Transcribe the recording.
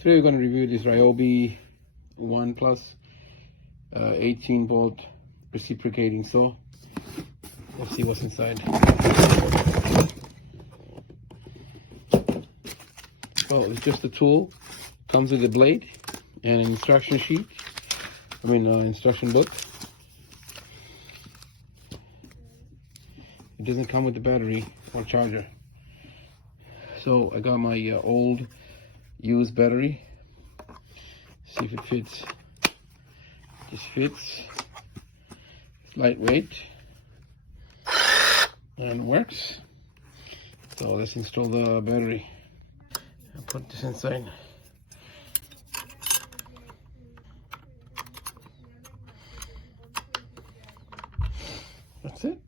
Today we're going to review this Ryobi 1 Plus 18 volt reciprocating saw. Let's see what's inside. Oh, it's just a tool. Comes with a blade and an instruction sheet. Instruction book. It doesn't come with the battery or charger. So I got my old used battery. See if it fits. This fits. It's lightweight and works. So let's install the battery. I'll put this inside. That's it.